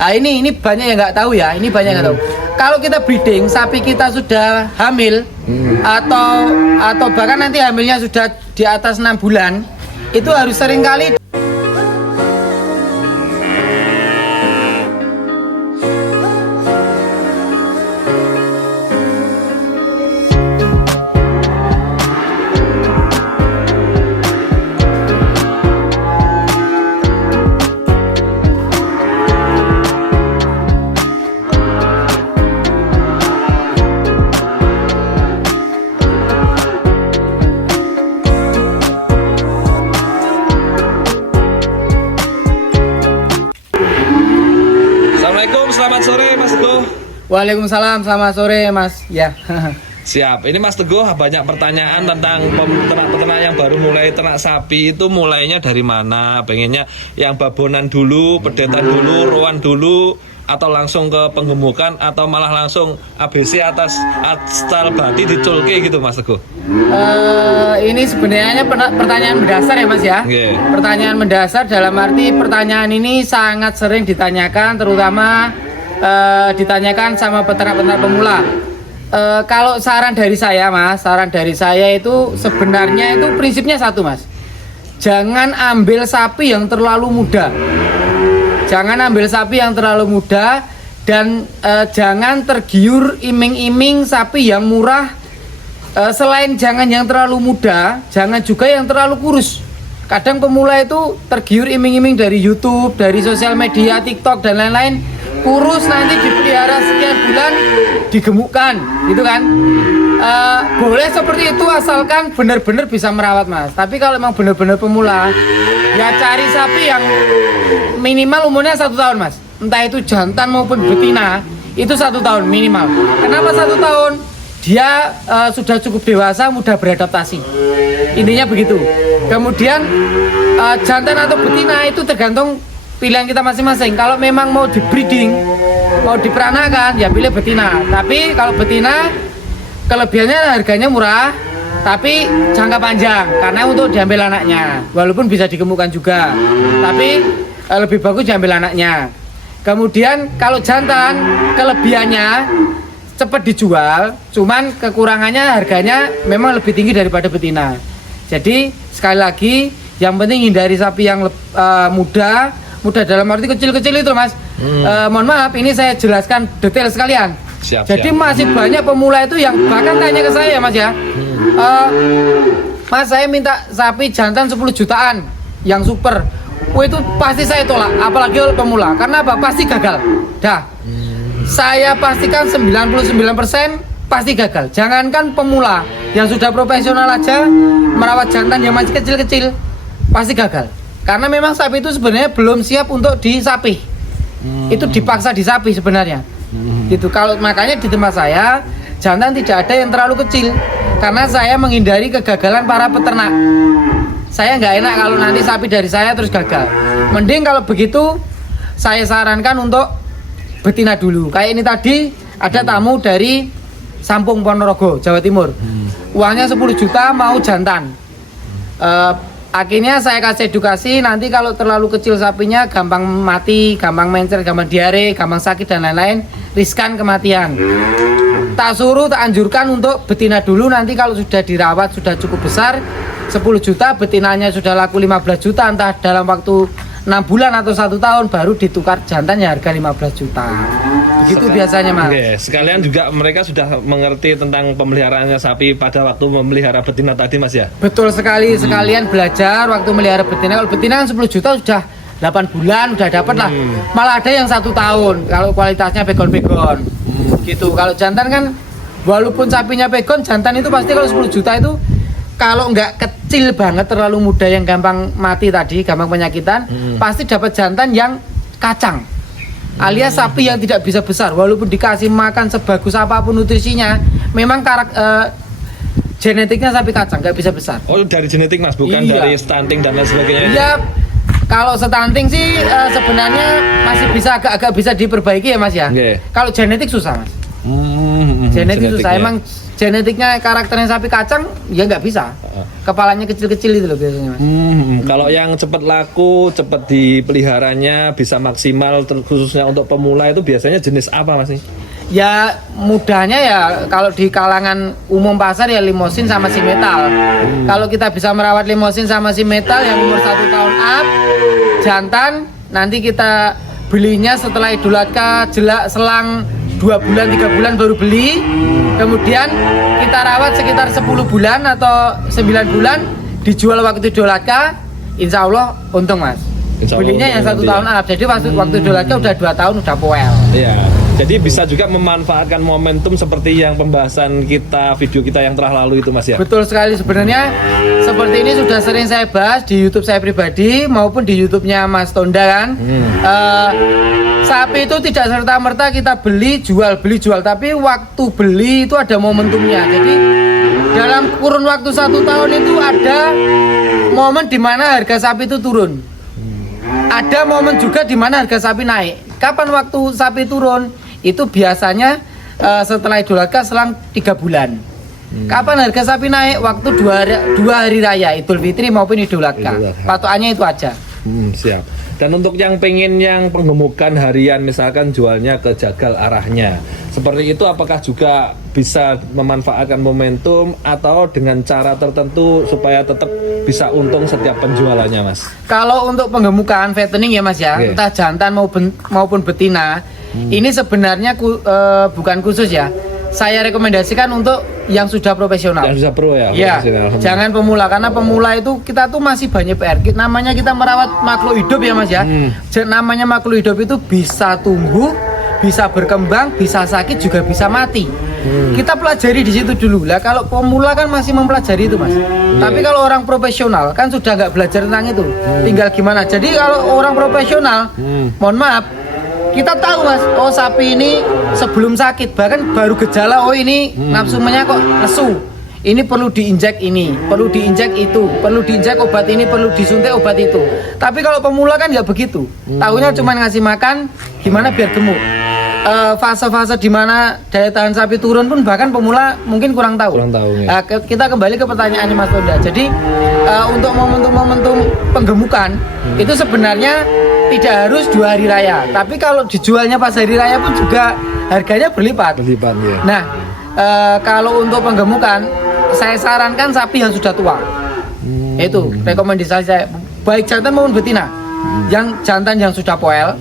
Nah ini banyak yang nggak tahu ya, ini banyak yang nggak tahu. Kalau kita breeding, sapi kita sudah hamil atau bahkan nanti hamilnya sudah di atas 6 bulan, itu harus sering kali Selamat sore Mas Teguh. Waalaikumsalam, selamat sore Mas. Ya. Siap. Ini Mas Teguh banyak pertanyaan tentang peternak-peternak yang baru mulai ternak sapi itu mulainya dari mana? Pengennya yang babonan dulu, pedetan dulu, roan dulu, atau langsung ke penggemukan atau malah langsung ABC atas astal bati diculke gitu Mas Teguh? Ini sebenarnya pertanyaan mendasar ya Mas ya. Yeah. Pertanyaan mendasar dalam arti pertanyaan ini sangat sering ditanyakan, terutama ditanyakan sama peternak-peternak pemula. Kalau saran dari saya Mas, saran dari saya itu sebenarnya itu prinsipnya satu Mas. Jangan ambil sapi yang terlalu muda. Jangan ambil sapi yang terlalu muda dan jangan tergiur iming-iming sapi yang murah. Selain jangan yang terlalu muda, jangan juga yang terlalu kurus. Kadang pemula itu tergiur iming-iming dari YouTube, dari sosial media, TikTok dan lain-lain. Kurus nanti dipelihara sekian bulan digemukkan, gitu kan? Boleh seperti itu asalkan benar-benar bisa merawat Mas. Tapi kalau memang benar-benar pemula, ya cari sapi yang minimal umurnya 1 tahun Mas. Entah itu jantan maupun betina, itu 1 tahun minimal. Kenapa 1 tahun? Dia sudah cukup dewasa, mudah beradaptasi. Intinya begitu. Kemudian jantan atau betina itu tergantung pilihan kita masing-masing. Kalau memang mau di breeding, mau diperanakan, ya pilih betina. Tapi kalau betina, kelebihannya harganya murah, tapi jangka panjang karena untuk diambil anaknya. Walaupun bisa digemukkan juga, tapi lebih bagus diambil anaknya. Kemudian kalau jantan, kelebihannya cepat dijual, cuman kekurangannya harganya memang lebih tinggi daripada betina. Jadi sekali lagi, yang penting hindari sapi yang muda dalam arti kecil-kecil itu Mas. Mohon maaf, ini saya jelaskan detail sekalian. Jadi masih banyak pemula itu yang bahkan tanya ke saya Mas ya, Mas saya minta sapi jantan 10 jutaan yang super. Itu pasti saya tolak, apalagi oleh pemula. Karena apa? Pasti gagal. Dah. Saya pastikan 99% pasti gagal. Jangankan pemula, yang sudah profesional aja merawat jantan yang masih kecil-kecil pasti gagal. Karena memang sapi itu sebenarnya belum siap untuk disapih. Itu dipaksa disapi sebenarnya. Gitu. Kalau makanya di tempat saya jantan tidak ada yang terlalu kecil. Karena saya menghindari kegagalan para peternak. Saya nggak enak kalau nanti sapi dari saya terus gagal. Mending kalau begitu saya sarankan untuk betina dulu. Kayak ini tadi ada tamu dari Sampung Ponorogo, Jawa Timur. Uangnya 10 juta mau jantan. Akhirnya saya kasih edukasi, nanti kalau terlalu kecil sapinya gampang mati, gampang mencer, gampang diare, gampang sakit dan lain-lain, riskan kematian. Tak suruh, tak anjurkan untuk betina dulu, nanti kalau sudah dirawat, sudah cukup besar, 10 juta, betinanya sudah laku 15 juta, entah dalam waktu 6 bulan atau 1 tahun baru ditukar jantannya harga 15 juta. Begitu biasanya Mas. Oke, sekalian juga mereka sudah mengerti tentang pemeliharaannya sapi pada waktu memelihara betina tadi Mas ya? Betul sekali, sekalian belajar waktu melihara betina. Kalau betina kan 10 juta sudah 8 bulan udah dapat lah. Malah ada yang 1 tahun kalau kualitasnya pegon-pegon. Gitu. Kalau jantan kan walaupun sapinya pegon, jantan itu pasti kalau 10 juta itu kalau nggak kecil banget, terlalu muda yang gampang mati tadi, gampang penyakitan, pasti dapat jantan yang kacang. Alias sapi yang tidak bisa besar, walaupun dikasih makan sebagus apapun nutrisinya, memang genetiknya sapi kacang, nggak bisa besar. Oh, dari genetik Mas, bukan Iya. dari stunting dan lain sebagainya? Iya, kalau stunting sih sebenarnya masih bisa agak bisa diperbaiki ya Mas ya. Yeah. Kalau genetik susah Mas. Genetik susah, emang genetiknya karakternya sapi kacang ya nggak bisa. Kepalanya kecil-kecil itu loh biasanya Mas. Kalau yang cepat laku, cepat dipeliharanya, bisa maksimal khususnya untuk pemula itu biasanya jenis apa Mas nih? Ya mudahnya ya kalau di kalangan umum pasar ya limosin sama si metal. Kalau kita bisa merawat limosin sama si metal yang umur 1 tahun up, jantan, nanti kita belinya setelah Idul Adha selang 2 bulan 3 bulan baru beli. Kemudian kita rawat sekitar 10 bulan atau 9 bulan, dijual waktu Idul Adha, insya Allah untung Mas. Belinya yang 1 tahun up, jadi waktu Idul Adha udah 2 tahun udah poel. Iya. Jadi bisa juga memanfaatkan momentum seperti yang pembahasan kita, video kita yang telah lalu itu Mas ya? Betul sekali, sebenarnya seperti ini sudah sering saya bahas di YouTube saya pribadi maupun di YouTube-nya Mas Tonda kan. Sapi itu tidak serta-merta kita beli jual, tapi waktu beli itu ada momentumnya. Jadi dalam kurun waktu 1 tahun itu ada momen di mana harga sapi itu turun. Ada momen juga di mana harga sapi naik. Kapan waktu sapi turun? Itu biasanya setelah Idul Adha selang 3 bulan. Kapan harga sapi naik? Waktu 2 hari raya, Idul Fitri maupun Idul Adha. Patokannya itu aja. Siap. Dan untuk yang pengen yang penggemukan harian misalkan jualnya ke jagal arahnya, seperti itu apakah juga bisa memanfaatkan momentum atau dengan cara tertentu supaya tetap bisa untung setiap penjualannya Mas? Kalau untuk penggemukan fattening ya Mas ya, entah jantan maupun betina, ini sebenarnya bukan khusus ya. Saya rekomendasikan untuk yang sudah profesional. Yang sudah pro ya? Ya, jangan pemula, karena pemula itu kita tuh masih banyak PR. Namanya kita merawat makhluk hidup ya Mas ya. Namanya makhluk hidup itu bisa tumbuh, bisa berkembang, bisa sakit, juga bisa mati. Kita pelajari di situ dulu lah. Kalau pemula kan masih mempelajari itu Mas. Tapi kalau orang profesional kan sudah nggak belajar tentang itu. Tinggal gimana. Jadi kalau orang profesional, mohon maaf, kita tahu Mas, oh sapi ini sebelum sakit, bahkan baru gejala, oh ini nafsunya kok lesu, ini perlu diinjek ini, perlu diinjek itu, perlu diinjek obat ini, perlu disuntik obat itu. Tapi kalau pemula kan nggak begitu, tahunya cuma ngasih makan, gimana biar gemuk. Fase-fase di mana daya tahan sapi turun pun bahkan pemula mungkin kurang tahu. Ya. Kita kembali ke pertanyaan Mas Tonda. Jadi untuk momentum penggemukan itu sebenarnya tidak harus 2 hari raya, tapi kalau dijualnya pas hari raya pun juga harganya berlipat. Ya. Nah, kalau untuk penggemukan, saya sarankan sapi yang sudah tua. Itu rekomendasi saya, baik jantan maupun betina. Yang jantan yang sudah poel,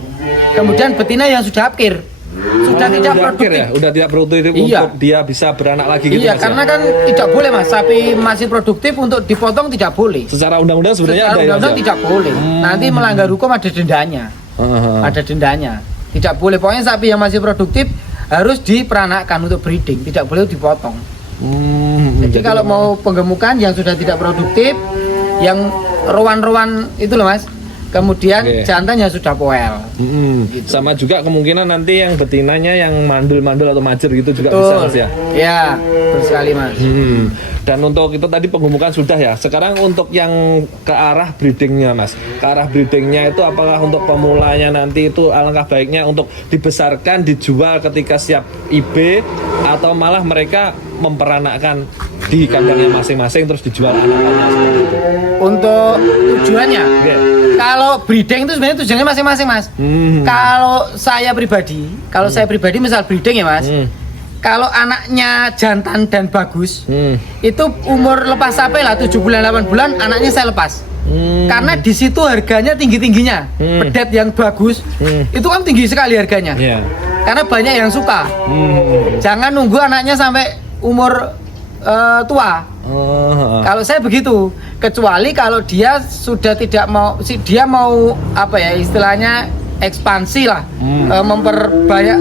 kemudian betina yang sudah apkir. Sudah tidak produktif ya? Udah tidak produktif untuk dia bisa beranak lagi gitu Iya, Mas, karena kan tidak boleh Mas, sapi masih produktif untuk dipotong tidak boleh. Secara undang-undang sebenarnya Secara undang-undang tidak boleh. Nanti melanggar hukum ada dendanya. Ada dendanya. Tidak boleh, pokoknya sapi yang masih produktif harus diperanakkan untuk breeding, tidak boleh dipotong. Jadi kalau mau penggemukan yang sudah tidak produktif, yang rowan-rowan itu loh Mas, kemudian jantannya sudah poel. Gitu. Sama juga kemungkinan nanti yang betinanya yang mandul-mandul atau majer gitu juga bisa Mas ya? Ya, betul sekali Mas. Dan untuk itu tadi penggemukan sudah ya. Sekarang untuk yang ke arah breedingnya Mas, ke arah breedingnya itu apakah untuk pemulanya nanti itu alangkah baiknya untuk dibesarkan, dijual ketika siap IB, atau malah mereka memperanakkan di kandangnya masing-masing terus dijual anak-anaknya seperti itu? Untuk tujuannya, kalau breeding itu sebenarnya tujuannya masing-masing Mas. Kalau saya pribadi misal breeding ya Mas, kalau anaknya jantan dan bagus, itu umur lepas sampai lah 7 bulan 8 bulan anaknya saya lepas. Karena di situ harganya tinggi-tingginya. Pedet yang bagus itu kan tinggi sekali harganya. Karena banyak yang suka. Jangan nunggu anaknya sampai umur tua. Kalau saya begitu, kecuali kalau dia sudah tidak mau, dia mau apa ya istilahnya ekspansi lah, memperbanyak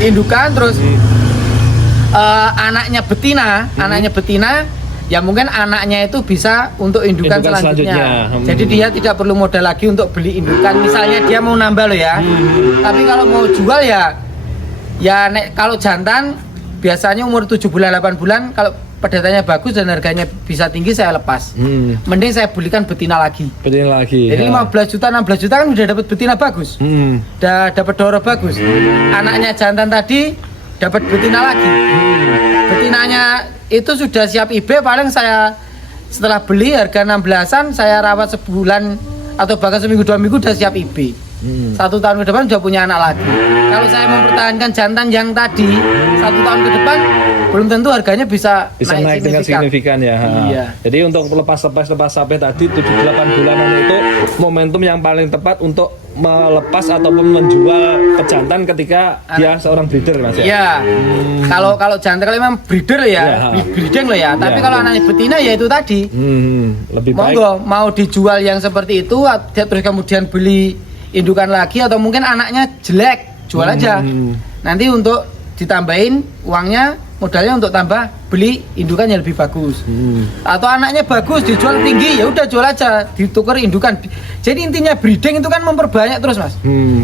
indukan, terus anaknya betina, ya mungkin anaknya itu bisa untuk indukan selanjutnya. Jadi dia tidak perlu modal lagi untuk beli indukan. Misalnya dia mau nambah loh ya. Tapi kalau mau jual kalau jantan biasanya umur 7 bulan 8 bulan, kalau pedatannya bagus dan harganya bisa tinggi saya lepas. Mending saya belikan betina lagi. Jadi 15 juta 16 juta kan udah dapat betina bagus. Udah dapat doro bagus. Anaknya jantan tadi dapat betina lagi. betinanya itu sudah siap IB, paling saya setelah beli harga 16-an, saya rawat sebulan atau bahkan seminggu 2 minggu udah siap IB. 1 tahun ke depan udah punya anak lagi. Kalau saya mempertahankan jantan yang tadi 1 tahun ke depan, belum tentu harganya bisa naik dengan signifikan ya. Iya. Jadi untuk lepas sapi tadi 7-8 bulanan itu momentum yang paling tepat untuk melepas ataupun menjual pejantan ketika dia seorang breeder, Mas ya. Iya. Kalau jantan kalau memang breeder ya, breeding loh ya. Tapi kalau anaknya betina ya itu tadi. Lebih baik. Monggo mau dijual yang seperti itu, terus kemudian beli indukan lagi, atau mungkin anaknya jelek, jual aja. Nanti untuk ditambahin uangnya, modalnya untuk tambah beli indukan yang lebih bagus. Atau anaknya bagus dijual tinggi, ya udah jual aja, ditukar indukan. Jadi intinya breeding itu kan memperbanyak terus, Mas.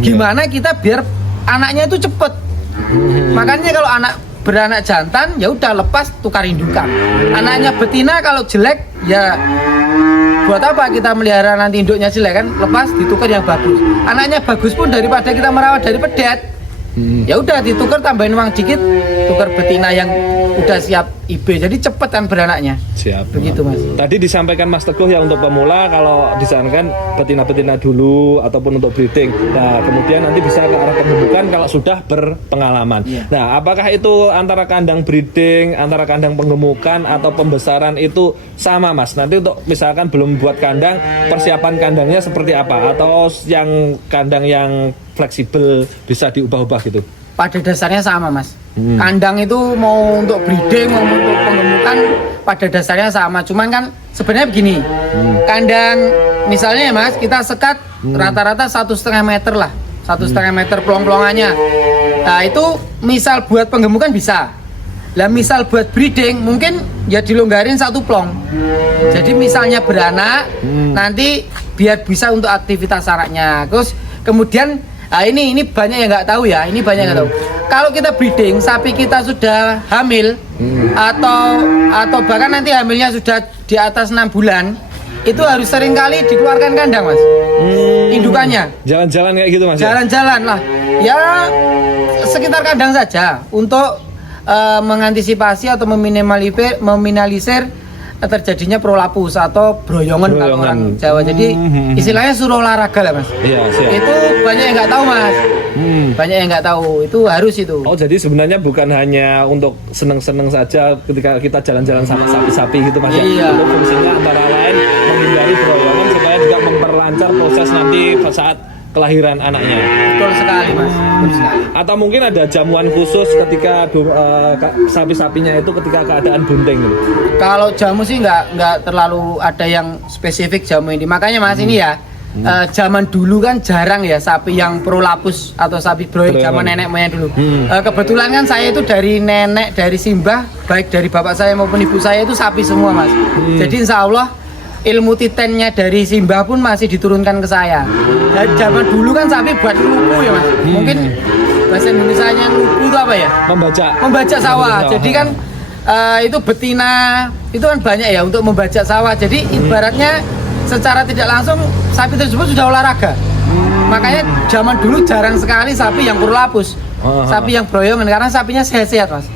Gimana kita biar anaknya itu cepet. Makanya kalau anak beranak jantan ya udah lepas tukar indukan. Anaknya betina kalau jelek ya buat apa kita melihara nanti induknya jelek kan, lepas ditukar yang bagus. Anaknya bagus pun daripada kita merawat dari pedet, ya udah ditukar, tambahin uang dikit, tukar betina yang udah siap IB, jadi cepet kan beranaknya. Siap. Begitu, Mas. Tadi disampaikan Mas Teguh ya untuk pemula kalau disarankan betina-betina dulu ataupun untuk breeding. Nah, kemudian nanti bisa ke arah pembentukan kalau sudah berpengalaman. Nah, apakah itu antara kandang breeding, antara kandang penggemukan atau pembesaran itu sama, Mas? Nanti untuk misalkan belum buat kandang, persiapan kandangnya seperti apa? Atau yang kandang yang fleksibel bisa diubah-ubah gitu? Pada dasarnya sama, Mas. Kandang itu mau untuk breeding mau untuk penggemukan pada dasarnya sama. Cuman kan sebenarnya begini, kandang misalnya ya, Mas, kita sekat rata-rata 1,5 meter lah, 1,5 meter pelong-pelongannya. Nah itu misal buat penggemukan bisa. Lah misal buat breeding mungkin ya dilonggarin 1 plong. Jadi misalnya beranak nanti biar bisa untuk aktivitas anaknya. Terus kemudian ini banyak yang nggak tahu ya, ini banyak yang nggak tahu. Kalau kita breeding, sapi kita sudah hamil atau bahkan nanti hamilnya sudah di atas 6 bulan, itu harus sering kali dikeluarkan kandang, Mas. Indukannya. Jalan-jalan kayak gitu, Mas. Jalan-jalan lah. Ya sekitar kandang saja untuk mengantisipasi atau meminimalisir terjadinya prolapus atau broyongan kalau orang Jawa. Jadi istilahnya suruh olahraga lah, Mas. Iya, siap. Itu banyak yang nggak tahu, Mas. Banyak yang nggak tahu. Itu harus itu. Oh, jadi sebenarnya bukan hanya untuk seneng-seneng saja ketika kita jalan-jalan sama sapi-sapi gitu, Mas. Iya. Itu fungsinya antara lain menghindari broyongan supaya juga memperlancar proses nanti saat kelahiran anaknya. Betul sekali, Mas. Betul sekali. Atau mungkin ada jamuan khusus ketika sapi-sapinya itu ketika keadaan bunting gitu. Kalau jamu sih nggak terlalu ada yang spesifik jamu ini. Makanya, Mas, ini ya zaman dulu kan jarang ya sapi yang prolapus atau sapi broyong zaman nenek moyang dulu. Kebetulan kan saya itu dari nenek, dari simbah, baik dari bapak saya maupun ibu saya itu sapi semua, Mas. Jadi insya Allah ilmu titennya dari simbah pun masih diturunkan ke saya. Dan zaman dulu kan sapi buat lupu ya, Mas. Mungkin bahasa Indonesianya lupu itu apa ya? Membajak sawah. Jadi kan itu betina itu kan banyak ya untuk membajak sawah. Jadi ibaratnya secara tidak langsung sapi tersebut sudah olahraga. Makanya zaman dulu jarang sekali sapi yang prolapus. Sapi yang broyongan karena sapinya sehat-sehat, Mas.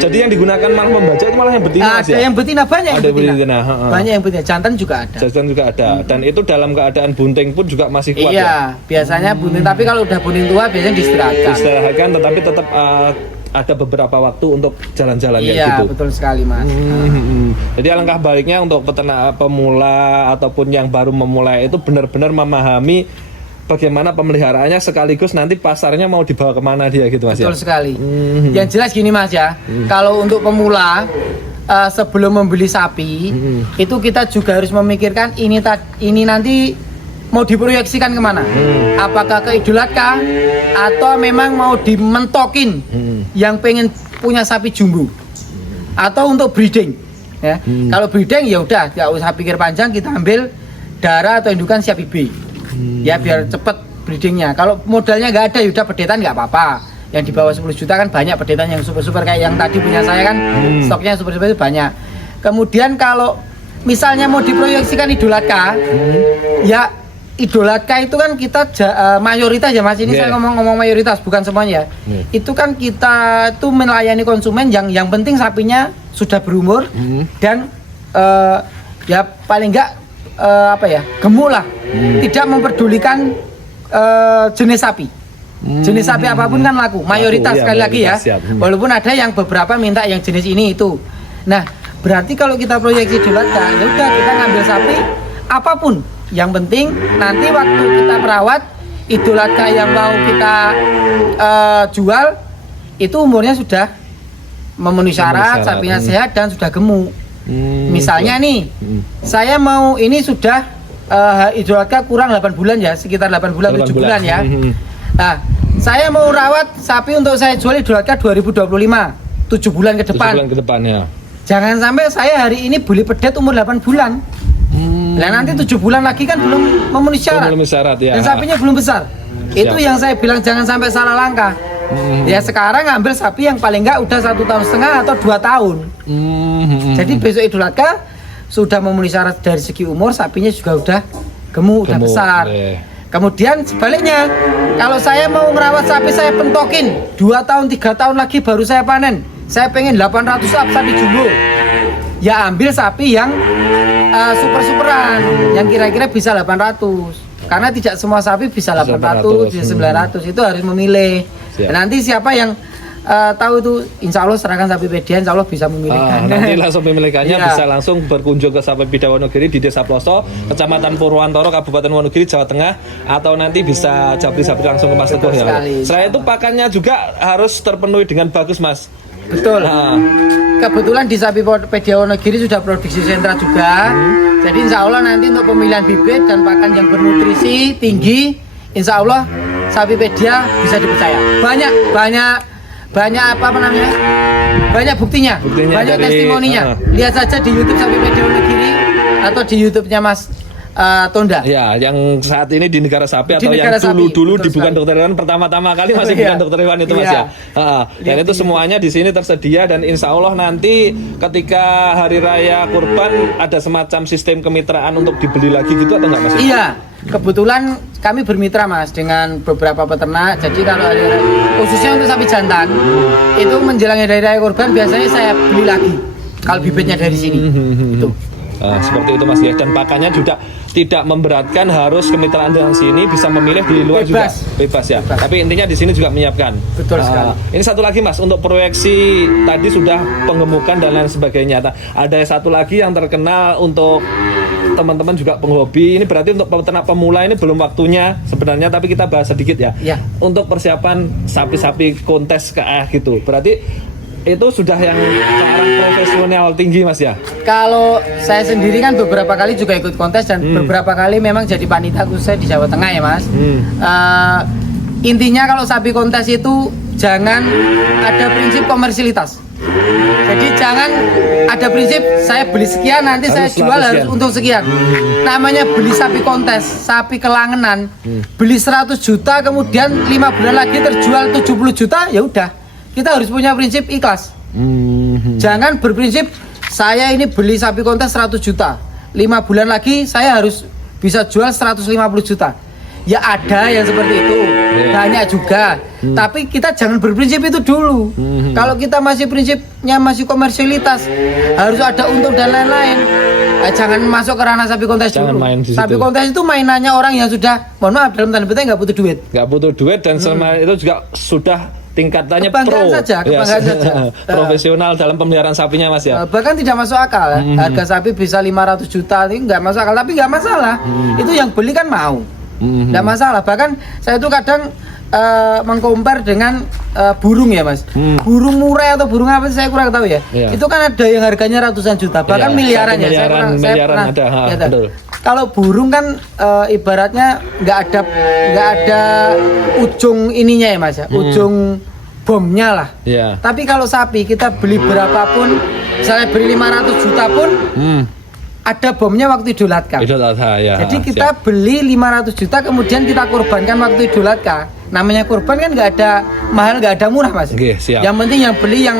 Jadi yang digunakan malah membaca itu malah yang betina, Mas, ada ya? yang betina, banyak yang betina. Banyak yang betina, jantan juga ada. Jantan juga ada. Dan itu dalam keadaan bunting pun juga masih kuat. Iya, ya? Biasanya bunting, tapi kalau udah bunting tua biasanya diistirahatkan. Diistirahatkan, tetapi tetap ada beberapa waktu untuk jalan-jalan kayak gitu. Iya, betul sekali, Mas. Jadi alangkah baiknya untuk peternak pemula ataupun yang baru memulai itu benar-benar memahami bagaimana pemeliharaannya sekaligus nanti pasarnya mau dibawa kemana dia gitu, Mas. Betul sekali. Yang jelas gini, Mas ya, kalau untuk pemula sebelum membeli sapi itu kita juga harus memikirkan ini nanti mau diproyeksikan kemana? Apakah ke Idul Adha atau memang mau dimentokin yang pengen punya sapi jumbo atau untuk breeding? Ya, kalau breeding ya udah nggak usah pikir panjang, kita ambil darah atau indukan siap IB. Ya biar cepet breedingnya. Kalau modalnya nggak ada, yaudah pedetan nggak apa-apa. Yang di bawah 10 juta kan banyak pedetan yang super-super kayak yang tadi punya saya kan stoknya super-super itu banyak. Kemudian kalau misalnya mau diproyeksikan Idul Adha, ya Idul Adha itu kan kita mayoritas ya Mas, ini Yeah. saya ngomong mayoritas bukan semuanya. Itu kan kita tuh melayani konsumen yang penting sapinya sudah berumur dan ya paling enggak gemuk lah. Tidak memperdulikan jenis sapi. Jenis sapi apapun kan laku, mayoritas Laku, ya, sekali lagi ya. mayoritas, siap. Walaupun ada yang beberapa minta yang jenis ini itu. Nah, berarti kalau kita proyeksi Idul Adha, ya udah kita ngambil sapi apapun. Yang penting nanti waktu kita merawat Idul Adha yang mau kita jual itu umurnya sudah memenuhi syarat, sapinya sehat dan sudah gemuk. Misalnya nih, saya mau ini sudah Idul Adha kurang 8 bulan ya, sekitar 8 bulan 7 bulan ya. Nah, saya mau rawat sapi untuk saya jual Idul Adha 2025, 7 bulan ke 7 depan. bulan ke depan ya. Jangan sampai saya hari ini beli pedet umur 8 bulan. Nah nanti 7 bulan lagi kan belum memenuhi syarat. Belum syarat ya. Dan sapinya belum besar. Itu yang saya bilang jangan sampai salah langkah. Ya sekarang ngambil sapi yang paling enggak udah 1,5 tahun atau 2 tahun. Jadi besok Idul Adha sudah memenuhi syarat dari segi umur, sapinya juga udah gemuk, udah besar. Kemudian sebaliknya, kalau saya mau ngerawat sapi saya pentokin 2 tahun 3 tahun lagi baru saya panen. Saya pengen 800 sapi jumbo. Ya ambil sapi yang super-superan, yang kira-kira bisa 800. Karena tidak semua sapi bisa 800, bisa 900, itu harus memilih. Nanti siapa yang tahu itu, insya Allah serahkan sapi pedia, insya Allah bisa memilihkan. Nanti langsung pemilikannya Iya. bisa langsung berkunjung ke Sapi Pedia Wonogiri di Desa Ploso, Kecamatan Purwantoro, Kabupaten Wonogiri, Jawa Tengah, atau nanti bisa japri langsung ke Mas Teguh ya. Selain itu pakannya juga harus terpenuhi dengan bagus Mas. Betul. Kebetulan di Sapi Pedia Wonogiri sudah produksi sentra juga. Jadi insya Allah nanti untuk pemilihan bibit dan pakan yang bernutrisi tinggi, insya Allah Sapi Pedia bisa dipercaya. Banyak banyak buktinya banyak dari, testimoninya. Lihat saja di YouTube Sapi Pedia Wonogiri atau di YouTube-nya Mas Tonda. Ya, yang saat ini di Negara Sapi Di atau Negara yang dulu Sapi, di Bukan betul Dokter Hewan pertama-tama kali masih Iya. Bukan Dokter Hewan itu Mas Iya. ya. Dan itu semuanya di sini tersedia dan insya Allah nanti ketika hari raya Kurban ada semacam sistem kemitraan untuk dibeli lagi gitu atau enggak Mas? Iya, kebetulan kami bermitra Mas dengan beberapa peternak. Jadi kalau ada khususnya untuk sapi jantan itu menjelang hari raya Kurban biasanya saya beli lagi kalau bibitnya dari sini. Itu. Seperti itu Mas ya, dan pakannya juga tidak memberatkan, harus kemitraan dengan sini, bisa memilih di luar Bebas. juga bebas ya. Tapi intinya di sini juga menyiapkan. Betul sekali. Ini satu lagi Mas, untuk proyeksi tadi sudah penggemukan dan lain sebagainya. Ada satu lagi yang terkenal untuk teman-teman juga penghobi. Ini berarti untuk peternak pemula ini belum waktunya sebenarnya, tapi kita bahas sedikit ya. Ya. Untuk persiapan sapi-sapi kontes gitu. Berarti itu sudah yang ke arah profesional tinggi Mas ya. Kalau saya sendiri kan beberapa kali juga ikut kontes dan beberapa kali memang jadi panitia khususnya di Jawa Tengah ya Mas. Intinya kalau sapi kontes itu jangan ada prinsip komersialitas. Jadi jangan ada prinsip saya beli sekian nanti saya jual harus untung sekian. Namanya beli sapi kontes, sapi kelangenan, beli 100 juta kemudian 5 bulan lagi terjual 70 juta, ya udah. Kita harus punya prinsip ikhlas. Jangan berprinsip saya ini beli sapi kontes 100 juta, 5 bulan lagi saya harus bisa jual 150 juta. Ya ada yang seperti itu, banyak juga. Tapi kita jangan berprinsip itu dulu. Kalau kita masih prinsipnya masih komersialitas, harus ada untung dan lain-lain. Jangan masuk ke ranah sapi kontes Jangan dulu. main di Sapi situ. kontes itu mainannya orang yang sudah, mohon maaf dalam tanda petik nggak butuh duit. Nggak butuh duit dan selama itu juga sudah tingkatannya Kebanggaan pro. saja, kebanggaan saja. Profesional dalam pemeliharaan sapinya Mas ya. Bahkan tidak masuk akal. Harga sapi bisa 500 juta ini nggak masuk akal, tapi nggak masalah. Itu yang beli kan mau, nggak masalah. Bahkan saya itu kadang mengkompar dengan burung ya Mas. Burung murai atau burung apa saya kurang tahu ya. Iya. Itu kan ada yang harganya ratusan juta, bahkan Iya, miliaran satu ya. Saya miliaran pernah ada, lihat. betul. Kalau burung kan ibaratnya nggak ada ujung ininya ya Mas ya, ujung bomnya lah. Iya. Tapi kalau sapi kita beli berapapun, misalnya beli 500 juta pun ada bomnya waktu Idul Adha. Idul Adha ya. Jadi kita beli 500 juta kemudian kita korbankan waktu Idul Adha. Namanya korban kan nggak ada mahal, nggak ada murah Mas. Oke, siap. Yang penting yang beli yang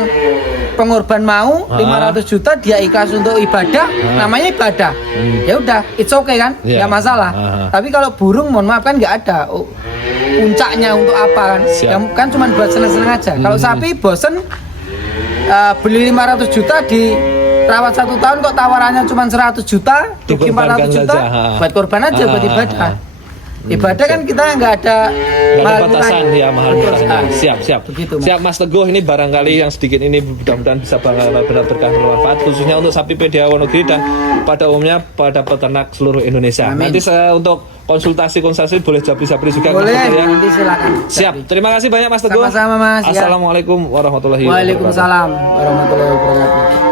pengorban mau 500 juta dia ikhlas untuk ibadah, namanya ibadah. Ya udah, it's okay kan, Iya. nggak masalah. Tapi kalau burung, mohon maaf kan nggak ada puncaknya untuk apa kan? Siap. Yang kan cuma buat seneng-seneng aja. Kalau sapi bosen beli 500 juta di rawat 1 tahun kok tawarannya cuma 100 juta, rugi 400 juta, buat korban aja, buat ibadah. Ibadah kan kita nggak ada Nggak ada mahal batasan murahnya. ya mahal Betul murahnya. sekali. Siap. Begitu, Mas. Siap Mas Teguh, ini barangkali yang sedikit ini mudah-mudahan bisa benar-benar berkah bermanfaat khususnya untuk sapi PDA Wonogiri dan pada umumnya pada peternak seluruh Indonesia. Amin. Nanti saya untuk konsultasi boleh japri-japri juga Boleh, Mas Teguh, ya. nanti silakan. Siap. Terima kasih banyak Mas Teguh. Sama-sama, Mas. Ya. Assalamualaikum warahmatullahi wabarakatuh. Waalaikumsalam warahmatullahi wabarakatuh.